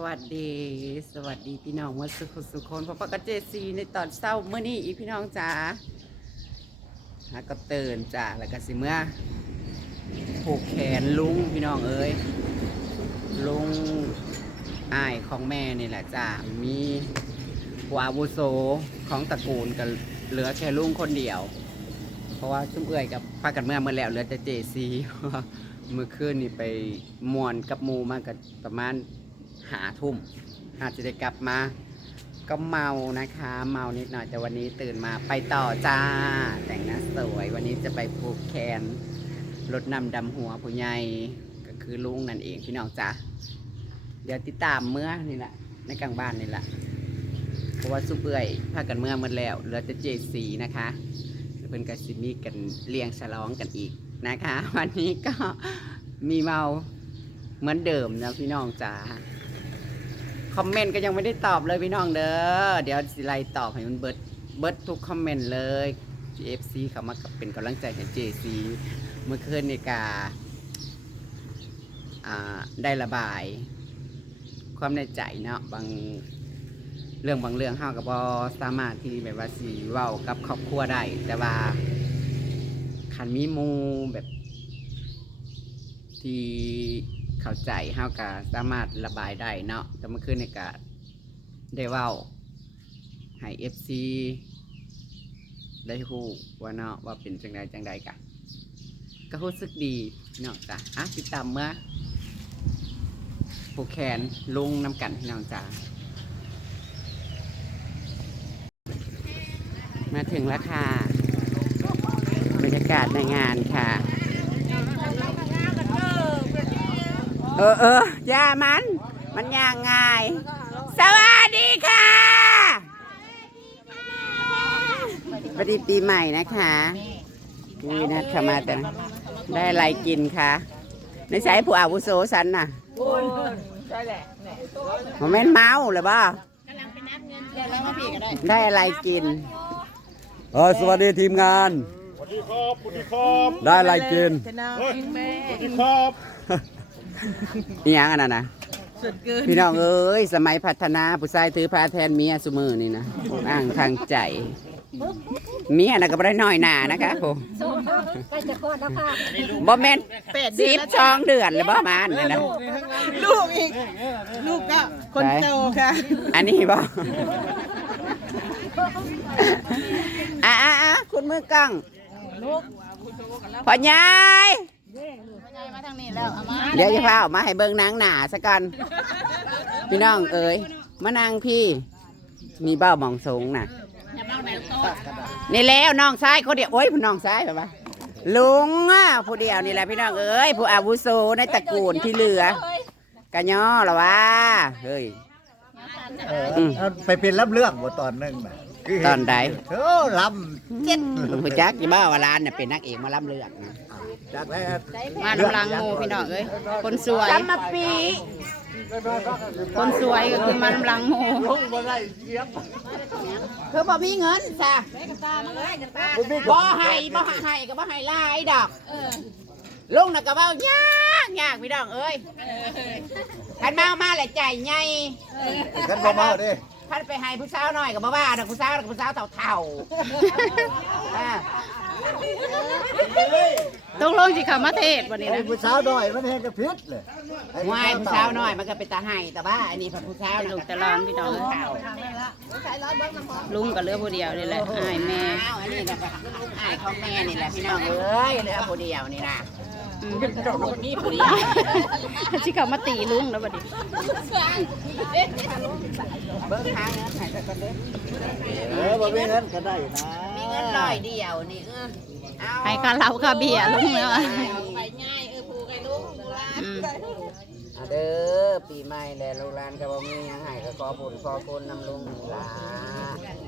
วัสดี สวัสดีพี่น้องเมื่อสุขสุขคนพบกับเจซีในตอนเศร้าเมื่อนี้อีพี่น้องจ๋าหาก็เตือนจ้าแล้วก็สิเมื่อผูกแขนลุงพี่น้องเอ้ยลุงอ้ายของแม่นี่แหละจ้ามีผู้อาวุโสของตระกูลก็เหลือแค่ลุงคนเดียว เพราะว่าชุ่มเอื่อยกับพากันเมื่อเมื่อแล้วเหลือแต่เจซีเมื่อคืนนี่ไปมวนกับมูมากันประมาณ หาทุ่มอาจจะได้กลับมา ก็เมานะคะ เมานิดหน่อยแต่วันนี้ตื่นมาไปต่อจ้า แต่งหน้าสวยวันนี้จะไปผูกแขนรถนำดำหัวผู้ใหญ่ก็คือลุงนั่นเองพี่น้องจ้าเดี๋ยวติดตามเมื่อนี่แหละในกลางบ้านนี่แหละเพราะว่าซุปเอื่อยพากันเมื่อหมดแล้วเหลือแต่เจสีนะคะเพิ่นก็สิมีกันเลี้ยงฉลองกันอีกนะคะ วันนี้ก็มีเมาเหมือนเดิมนะพี่น้องจ้า คอมเมนต์ก็ยังไม่ได้ตอบเลยพี่น้องเด้อ เดี๋ยวสิไลตอบให้มันเบิดเบิดทุกคอมเมนต์เลย GFC เขามาเป็นกำลังใจให้ JC เมื่อคืนในกาได้ระบาย ความในใจเนาะบางเรื่องบางเรื่องเฮากับ่สามารถที่แบบว่าสิเว้ากับครอบครัวได้ แต่ว่าคันมีมูแบบที่ เข้าใจเฮาก็สามารถระบายได้เนาะแต่เมื่อคืนนี่ก็ได้เว้าให้ FC ได้ฮู้ว่าเนาะว่าเป็นจังใดจังใดกะก็รู้สึกดีเนาะจ้ะอะติดตามเมื่อผูกแขนลุงน้ำกันพี่น้องจ้ามาถึงแล้วค่ะ บรรยากาศในงานค่ะ เออเออย่ามัน มันย่างง่าย สวัสดีค่ะสวัสดีปีใหม่นะคะนี่นะขมาแต่ได้อะไรกินคะในสายผู้อาวุโสสันน่ะผมแม่นเมาหรือเปล่าได้อะไรกิน เออสวัสดีทีมงาน สวัสดีครับ สวัสดีครับ ได้อะไรกินเฮ้ยสวัสดีครับ นี่ยังอันนั้นนะพี่น้องเอ้ยสมัยพัฒนาผู้ชายถือพาแทนเมียสุมือนี่นะอ้างทางใจ เมียน่ะก็ไม่ได้น้อยหนานะคะผมใกล้จะคลอดแล้วค่ะบ่แม่นสิบสองเดือนเลยบ่มานเลยนะ ลูกอีก ลูกก็คนโตค่ะ อันนี้บ่อะอะอะคุณมือกล้องพ่อใหญ่ มาทางนี้แล้วเอามาเดี๋ยวจะพาออกมาให้เบิ่งนางหนาซะก่อนพี่น้องเอ๋ยมานั่งพี่ มีเบ้าหมองสูงน่ะอย่ามาไหนโตะนี่แล้วน้องชายคนเดียวโอ้ยน้องชายแบบว่าลุงอะผู้เดียวนี่แหละพี่น้องเอ้ยผู้อาวุโสในตระกูลที่เหลือกะย่อหรอวะเฮ้ยเอออืมเอาไปเป็นรับเรื่องบ่ตอนหนึงน่ะคืเห็ตอนใด โอ้ลำเจ็ดผู้จักยี่บ้าว่าร้านเนี่ยเป็นนักเอกหมาล้ำเลือกนะจากแล้ว มาลำลังหมูพี่น้องเอ้ยคนสวยจำมาปีคนสวยก็คือมาลำลังหมูคือบ่มีเงินจ้ะบ่ให้บ่ให้ก็บ่ให้หลายดอกลุงน่ะก็เว้ายากยากพี่น้องเอ้ยคันเมามาแหละใจใหญ่กันบ่เมาเด้คันไปให้ผู้สาวน้อยก็บ่ว่าดอกผู้สาวดอกผู้สาวเฒ่าๆ อ่าตกลงสิเขามาเทศวันนี้ไอ้นะผู้สาวน้อยมันแฮงกระพิษเลยไอ้วายผู้สาวน้อยมันก็เป็นตาให้แต่ว่าอันนี้ผู้สาวลูน่ะกตะลอนพี่น้องเอ้ยลุงกับเรือผู้เดียวนี่แหละอ้ายแม่อ้าวอันนี้แหละอ้ายของแม่นี่แหละพี่น้องเอ้ยเหลือผู้เดียวนี่นะ อืมสิเขามาตีลุงแล้วบัดนี้เบิ่งทางเงินให้ไปก่อนเด้อเออบ่มีเงินก็ได้นะมีเงินร้อยเดียวนี่เออเอาให้ค่าเหล้าค่าเบียร์ลุงแล้วอะไปง่ายเออผูกไอ้ลูกดูร้านเอาเด้อปีใหม่แล้วลูกหลานก็บ่มีหยังให้ก็ขอบุญขอคุณนำลุงหลาน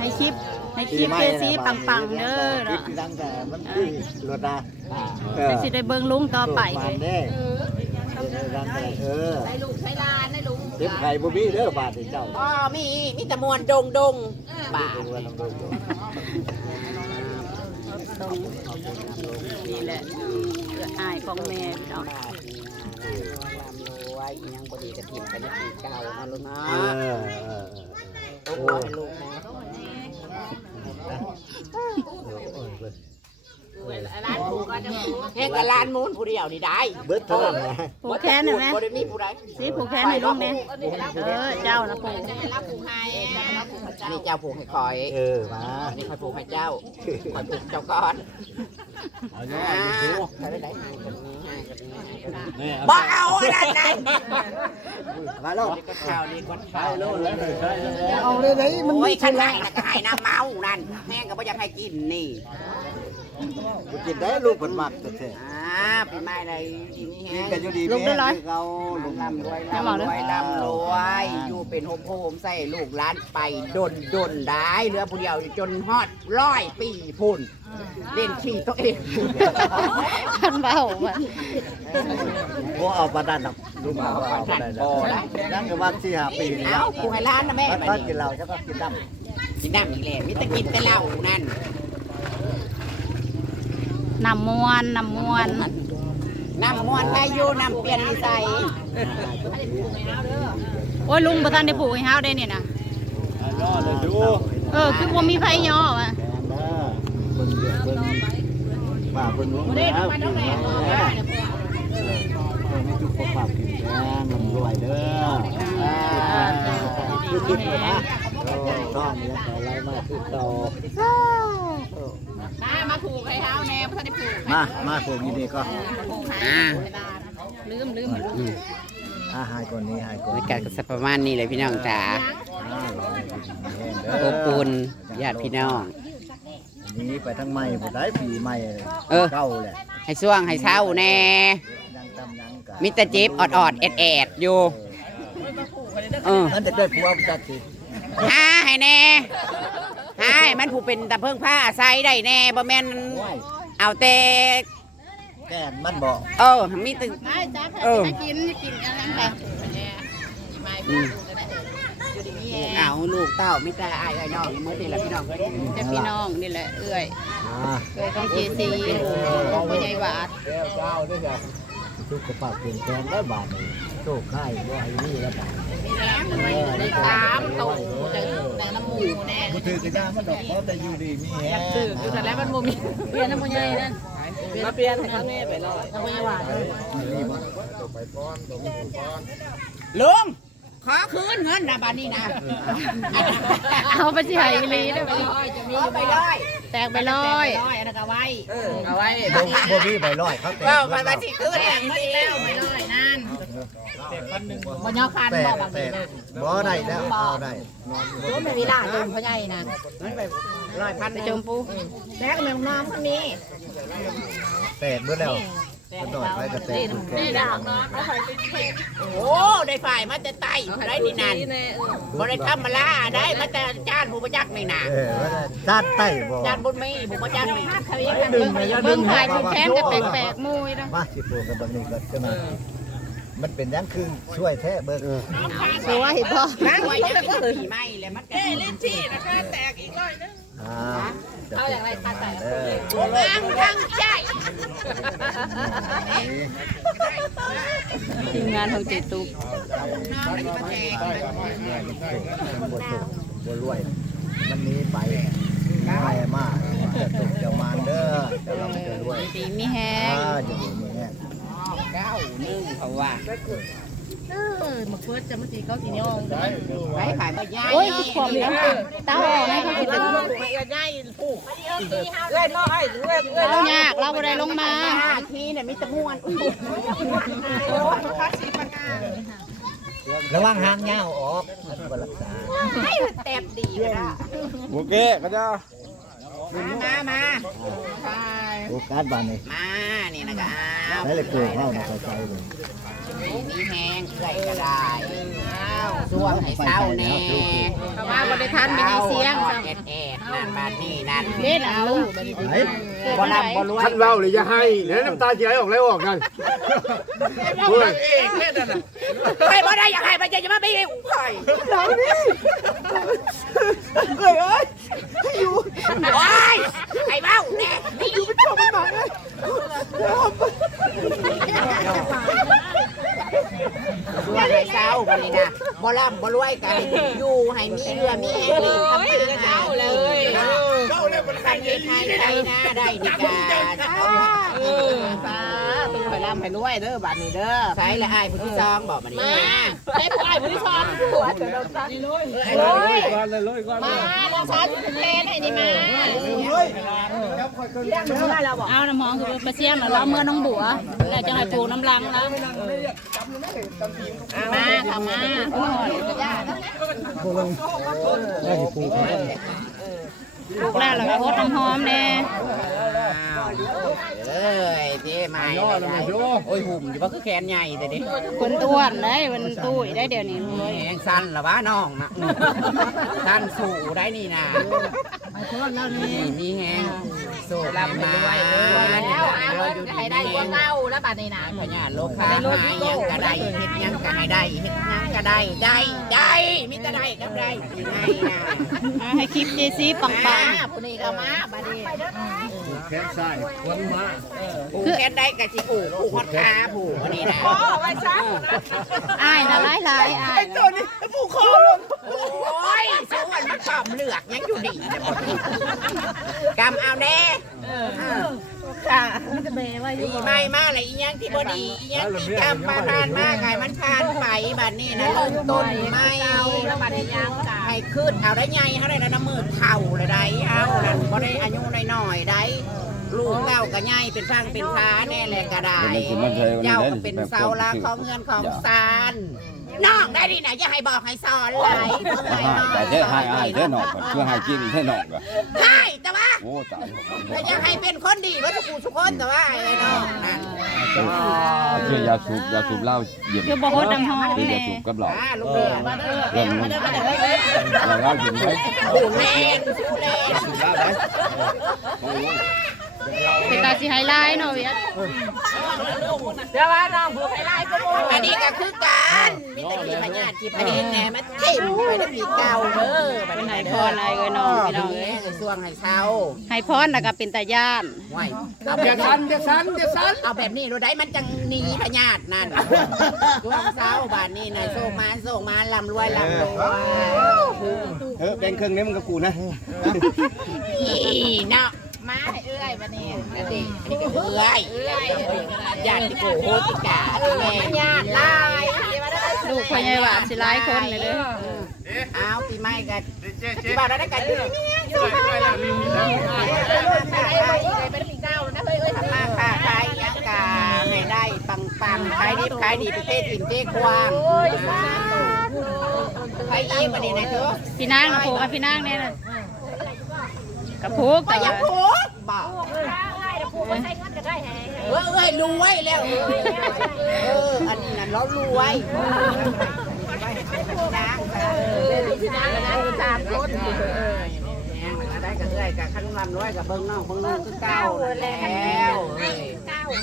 ให้คลิปให้คลิปเจซีปังๆเด้อคิดเนาะดังแต่มันคือรถนะเออให้สิได้เบิ่งลุงต่อไปมันเด้ดังแต่เออให้ลูกใช้ร้านให้ลุงเต็มไข่บ่มีเด้อบาทที่เจ้าอ๋อมีมีแต่มวนดงดงบาทดูว่าลองดูดูส่งนี่แหละเอื้ออายของแม่พี่น้องบาทนี่นะลำรวย อีหยังบ่ดีกระถิ่นกันปีเก่าเนาะลูกเนาะเออเออโอ้ยลูกนะ ร้านผูกก็จะผูกแห่งกับลานมูลผู้เดียวนี่ได้เบิดเท่านั้นแหละผูกแขนหน่อยไหมบ่ได้มีผู้ใดสิผูกแขนให้ลุงเนี่ยเออเจ้านะผูกจะให้รับผูกให้รับผูกเจ้านี่เจ้าผูกให้คอยเออมาอันนี้คอยผูกให้เจ้าคอยผูกเจ้าก่อนเอาอ่าเนี่ยใครได้ให้กันนี้ให้กันนี้ให้กันนี้นี่บ่เอาอะไรไหนมาแล้วนี่ก็ข่าวนี่ก็ข่าวโลดแล้วใช่เอาเลยไหนมันโอ้ยขันให้นะก็ให้น้ำเมานั่นแม่งก็บ่อยากให้กินนี่ กูกินได้ลูกผลหมักแต่แท้อ่าเป็นไม้อะไรดีนี่กินฮะกันอยู่ดีลุงได้ร้อย เราลุงลำรวยลำรวยลำรวยอยู่เป็นโฮมโฮมใส่ลูกร้านไปดนดนได้เหลือผู้เดียวจนฮอดร้อยปีพุ่นเล่นขี่ตัวเองคันเบาว่ะพวกเอาปลาดันหรอกลุงเอาปลาดันหรอกนั่นก็ว่าที่หาปีนี่เอ้าผู้ให้ร้านนะแม่ถ้าบัดถ้านี้กินเราจะก็กินดกินน้ำอีกแล้วมิตรกินแต่เหล้านั่น น้ำมวนน้ำมวนน้ำมวนได้อยู่น้ำเปลี่ยนนิสัยโอ้ยลุงประธานได้ผูกให้เฮาได้เนี่ยนะำรอเลยดูเออคือบ่มีไผย่อว่ะแกนเด้อเบิ่งเดือดเบิ่งว่าเบิ่งรู้แล้วกินแล้วไม่ทุกข์ภาพกินแกงลำรวยเด้อ คือคิดเลยนะต้องเลี้ยงอะไรมาคือโตมามาผูกให้เท้าแน่เพราะได้ผูกมา มาพวกนี้นี่ก็ผูกให้อ่าลืมลืมอาหายก่อนนี้หายก่อนในการก็สักประมาณนี้เลยพี่น้องจ๋าอ่าลองให้กินแห้งเด้อบอุ่นญาติพี่น้องนี้ไปทั้งใหม่บ่ได้ปีใหม่เออเก่าแหละให้ช่วงให้เช้าแน่มิตรจิ๊บออดออดๆแอดแอดอยู่เออนั่นจะได้ผัวจักสิ หาให้แน่หาให้มันผู้เป็นตะเพิ่งผ้าใส่ได้แน่บ่แม่นว้ายเอาแต่แก่นมันบอกเออมีแตึไม่จ้าเออกินกินอะไรแบบนี้ไม่อืมอยู่ดีมีแเอาลูกเต้ามิตรอายไอ้น้องเมื่อนี่แหละพี่น้องก็ได้แต่พี่น้องนี่แหละเอื้อยอ่าเอื้อยของเจซีของพ่อใหญ่หวาดแล้วเจ้าด้วยจ้ะทุกกระปากเปลี่ยนแปลงได้บาทนี่โชคไข่บ่ให้นี่แล้วบาดได้ สามตัวแต่แต่น้ำหมูแน่บ่ถือกระยามันดอกเพราะแต่อยู่ดีมีแฮงตื่นอยู่แต่แล้วมันบ่มีเปลี่ยนน้ำมันใหญ่นั่นมาเปลี่ยนให้เขาแม่ไปเลยน้ำมันหวานลุงขอคืนเงินนะบานี้นะเอาไปสิให้อีหลีเด้อจะมีเอาไปเลยแตกไปร้อยร้อยอันนั้นก็ไว้เอาไว้บ่บ่มีใบร้อยเขาแต่เอาไปมาสิคืนเนี่ยไม่แล้วไม่ร้อยนั่น บ่ยอคันแต่บ่บางแต่ทีบ่ได้แล้วเอาได้รู้ไม่มีหลานพ่อใหญ่นะร้อยพันไปจมปูแล้ก็แม่น้องคนนี้แตกเบิดแล้วก็ดอยไปก็แตกทุกแก่นี่ด่างน้องโอ้ได้ฝ่ายมาแต่ไต้ได้นี่นั่นบริธรรมลาได้มาแต่จานผู้ประจักษ์นี่นะเออว่าได้ชาติใต้บ่จานบุญมีผู้ประจักษ์นี่เขายังดึงมาอย่าดึเบิ่งงถ่ายผูกแขนกับแปลกๆมุยนะมาสิโปกับบังนี้ก็จะมา มันเป็นหยังคือช่วยแท้เบิ่งสวยบ่นั่งไว้ยังเป็นผีไหม้เลยมันก็เล่นชีนะคะอ่าเอาอย่างไรตาใส่เออตั้งตั้งใจทีมงานของเจตุกน้องนี่มาแจกบ่สุกบ่รวยมันหนี้ไปไปมากจะตกจะมานเด้อจะเราไม่จะรวยดีมีแฮอ่าง จะดีนี่แฮะ เก้าหนึ่งเขา ว่าเออมาเฟิร์สจะมาตีเขาสีน้องไปขายมาย่ายโอ้ยคือความแล้วเต้าออกให้เขาสิเป็นเรายากเราบ่ได้ลงมาห้าทีเนี่ยมีแตะมวนระวังหางยาวออกมันบ่รักษาแตบดีเลยนะโอเคก็จะมา มา มาโอกาสบานนี้มาเนี่ยนะก็อ้าวได้เลยเกิดเข้ามาใส่เลยมีแห้งเกยก็ได้อ้าวส่วงให้เศร้าแน่เพราะว่าบ่ได้ทันมีให้เสียงแอซ้ำดแอดนั่นบ้านนี่นั่นเล่นเอาลุงบ่ลำบ่รวยท่านเล่าเลยอย่าให้เดี๋ยวน้ำตาจะไหลออกแล้วออกนั่นเฮ้ยไปบ่ได้อยากให้มันจะมาไม่ให้อุ้ยโอ้ยไอ้เบ้าแน่ไม่อยู่เป็นตัวมันมา ส่วนให้เศร้าบัดนี้นะบ่ร่ำบ่รวยกัน อยู่ให้มีเรือมีแห้งทำมาหาเลยเจ้า เยมันใครเฮ็ดให้ได้นะได้ดีกาเออฟ้าเป็นข่อยร่ำข่อยรวยเด้อบัดนี้เด้อใส่ละอายผู้ที่ซองบอกมานี่มาเต็มไปผู้ที่ชอนหัวเถิดเราซะก่อนเลยเลยก่อนมาเราซะแทนให้นี่มาเอาน้ำหอมคือไปเสียงแล้วเราเมื่อน้องบัวแล้วจะให้ปลูกน้ำลังแล้วมาค่ะมาป ลูกแล้วแล้วก็โคตรน้ำหอมแน่เอ้ยเจ๊ไม่โอ้ยหุ่มอยู่ว่าคือแขนใหญ่แต่ดิคนต้วนได้มันตุ้ยได้เดี๋ยวนี้เลยแหงสั้นละวะน้องนะสั้นสู่ได้นี่นะนี่มีแหงสู่ลำมาแล้วเอาให้ได้กว่าเก่าแล้วบัดนี้นะพญาโลคาหายยังกระไดเฮ็ดยังกระให้ได้เฮ็ดยัง กระได้ได้ได้มิตรได้กับได้ยังไงนะอ่าให้คลิปเจซีปังมาผู้นี้ก็มาบัดนี้แขนซ้ายวันมาผูกแขนได้กับสิผูกผูกฮอดขาผูกอันนี้นะๆอ้ายนะหลายหลายๆอ้ายนะโอ้ยสวนมันตอมเหลือกยังอยู่ดีนะบ่ดีกำเอาแน่ ค่ะดีไม่มากเลยอีหยังที่บ่ดีอีหยังที่กำมาทานมากไงมันทานไปบัดนี้นะเริ่มต้นไม่แล้วบัดนี้ยังจ้ะให้ขึ้นเอาได้ไงเขาได้น้ำมือเท่าเลยได้เอานั่นบ่ได้อายุน้อยๆได้ลูกเก้าก็ใหญ่เป็นฟังเป็นฟ้าแน่แหละก็ได้เจ้าก็เป็นเสาหลักของเงินของซานน้องได้ดีนะอย่าให้บอกให้สอนหลายเมื่อยน้องแต่เจ๊ให้ให้เจ๊หนอกก่อนเพื่อให้กินให้หนอกก่อนใช่แต่ว่าโอ้ตายแต่ยังให้เป็นคนดีว่าทุกผู้ทุกคนแต่ว่าไอ้น้องนั่นเชื่อยาสูบยาสูบเหล้าเย็นคือบ่โคตรน้ำหอมคือยาแน่สูบกับเหล้าอ่าลูกเรือมาเรื่องนี้เราเหล้ากินไหมผู้เล่นผู้เล่น เป็นตาสิไฮไลท์เนาะเวียดเดี๋ยวว่าน้องผู้ให้ไล่ก็บ่อันนี้ก็คือการมิตรกีพญาที่ประเด็นแหนมาจิ้มไปได้ปีเก่าเด้อเป็นไห้พรอะไรเอ้ยน้องพี่น้องเอ้เอ้ยยส่วงให้เศร้าให้พรแล้วก็เป็นตาย่านไหวเอาแบเดี๋ยบวสันเดี๋ยวสันเดี๋ยวสันเอาแบบนี้รู้ได้มันจังหนีพญาตนั่นช่วงเช้าบานนี้นะโชคมาโชคมาลำรวยลำรวยเออแบ่งครึ่งนี้มันกับกูนะอีเนาะ มาให้เอื้อยบัดนี้อันนี้อันนี้ก็เอื้อยญาติที่โกโหติกาแม่ญาติลายลูกพ่อใหญ่หวานสิหลายคนเลยเด้อเอาปีใหม่กันที่บ้านเราได้กันอยู่นี่เป็นปีเก้านะเฮ้ยเอ้ยมาค่ะขายยังกาให้ได้ปังปังขายดีขายดีไปเต้ถิ่นเต้ควางขายอีกวันนี้นะเถอะพี่นางนะผูกกับพี่นางเนี่ยนะ กับผูกก็แต่อย่าว่าพูดบอกเออเอ้ยรวยแล้วเออเอออันนี้น่ะเรารวยนางค่ะพี่นางนะสามคนได้กับเอ้ยกับขั้นลำรวยกับเบิ้งน้องเบิ้งน้องคือเก้าแล้วเอ้ย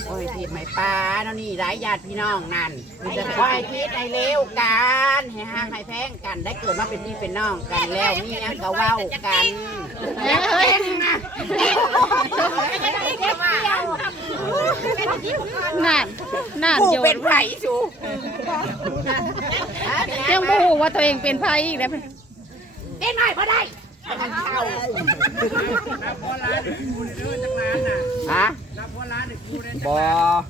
โอ้ยทีไม่ปลาเนาะนี่หลายญาติพี่น้องนั่นจะคอยคิดในเร็วกันให้ห่างให้แพงกันได้เกิดมาเป็นพี่เป็นน้องกันแล้วมีหยังก็เว้ากันเอ้ยเฮ้ยนั่นนั่นผู้โยเป็นนไผ่ชูยังบ่ฮู้ว่าตัวเองเป็นไผอีกแล้วเด็กหน่อยพอได้มันเข้าฮะ บ่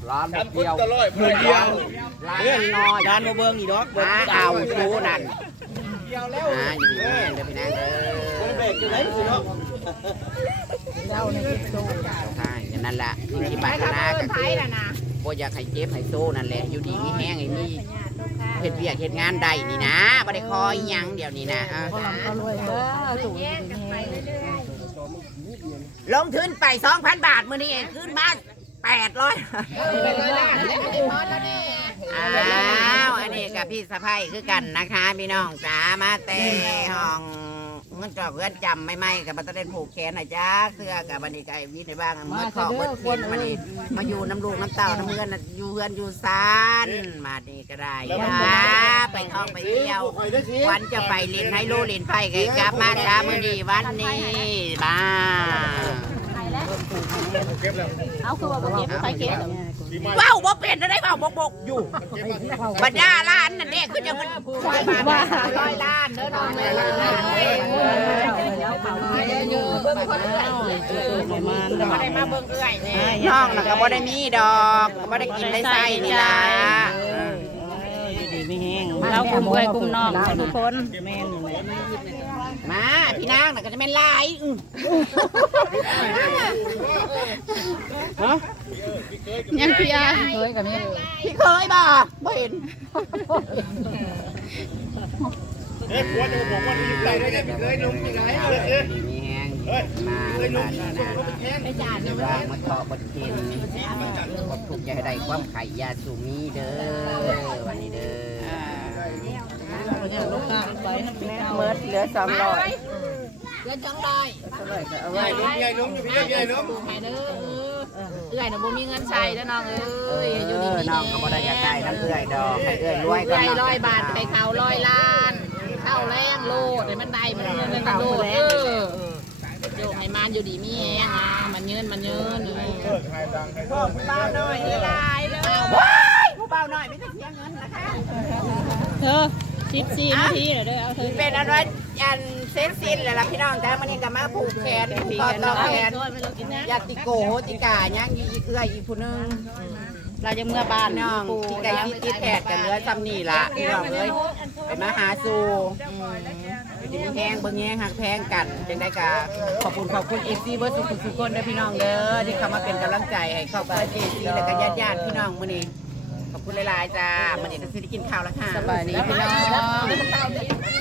ร้านเดียวหมื่นเดียวร้านน้อยร้านโมเบิงอีดอกเบิ้งเอาชูนั่นอ่าอยู่ดีแม่เดี๋ยวพี่นางเด้อเบรกอยู่ไหนสิเนาะเจ้าในโซ่ใช่อย่างนั้นละที่ปรารถนาก็คือบ่อยากให้เจ็บให้โซ่นั่นแหละอยู่ดีมีแห้งไอ้นี่เฮ็ดเวียกเฮ็ดงานได้นี่นะบ่ได้คอยหยังเดี๋ยวนี้นะอ่าลงทุนไป2,000บาทมื้อนี้ขึ้นมา แปดร้อยอ้าวอันนี้กับพี่สะพ้ายคือกันนะคะ พี่น้องจ๋ามาแต่ห้องเงินจอกเงินจำไม่ไม่กับบัตรเล่นผูกแขนนะจ๊ะเสื้อกับบันีไก่วิทย์ในบ้างเมื่อขอเมื่อเทียนมานี่มาอยู่น้ำลูกน้ำเต่าน้ำเพื่อนอยู่เพื่อนอยู่ซานมาดีก็ได้จ้าไปท่องไปเที่ยววันจะไปลินให้ลูกลินไผ่ไก่กลับมาจ้ามื่อนี้วันนี้มา เอาคือว่าบ่เก็บไปเก็บว้าวบ่เป็นอะไรว้าวบกบกอยู่บรรดาล้านนั่นเองคือจะมันควายบาทร้อยล้านเด้อน้องแม่ล้านน้องน่ะก็บ่ได้มีดอกก็บ่ได้กินได้ไส้นี่ล่ะเราคุมเอ้ยคุมน้องทุกคนมาพี่นางน่ะก็จะแม่นลายอื้อยังพี่อาพี่เคยบ่บ่เห็นเฮ้ยผัวจะบอกว่าอยู่ไกลได้ไงไม่เคยนุ่มยังไงเฮ้ยมีแห้งมาบ้านนี่นะไม่จ่ายนี่ว่ามาเกาะบนเคนความทุกข์อย่าให้ได้ความไข่ยาสูมีเด้อวันนี้เด้อ เมิดเหลือสองร้อยเงินจังร้อยใหญ่นุ่มใหญ่นุ่มอยู่พี่ใหญ่นุ่มไปเด้อเอื้อยน่ะบ่มีเงินใช้แล้วน้องเอ้ยอยู่เอดีอมีน้องก็บ่ได้อยากได้น้ำเอื้อยดอกให้เอื้อยรวยก็เอื้อยร้อยบาทไปเขาร้อยล้านเข้าแรงโลดให้มันได้มันเงินมันโลดเออโยกให้มันอยู่ดีมีแฮงอะมันเงินมันเงินเบาหน่อยละลายเลยว้ายผู้เบาหน่อยไม่ต้องเสียเงินนะคะเธอ สิบสี่นาทีเด้อเอาเธอเป็นอันว่าอันเซ็กซินเลยล่ะพี่น้องจ้ามันนี่ก็มาผูกแขนผูกคอต่อแขนยาติโกโหติกาย่างยีเอื้อยอีกผู้หนึงเราจะเมื่อบ้านน้องที่ไก่ที่ที่แผดกันเนื้อซ้ำนี่ล่ะพี่น้องเอ้ยไปมาหาสู่อยู่ดีมีแห้งเบิ่งแห้งหักแพงกันจังได้กะขอบคุณขอบคุณเอซีเบิร์ดทุกทุกคนเด้อพี่น้องเด้อที่เข้ามาเป็นกำลังใจให้ครอบครัวเจซีและก็ญาติญาติๆพี่น้องมื้อนี้ขอบ คุณหลายๆจ้ามื้อนี้จะสิได้กินข้าวแล้วค่ะสบายดีพี่น้อง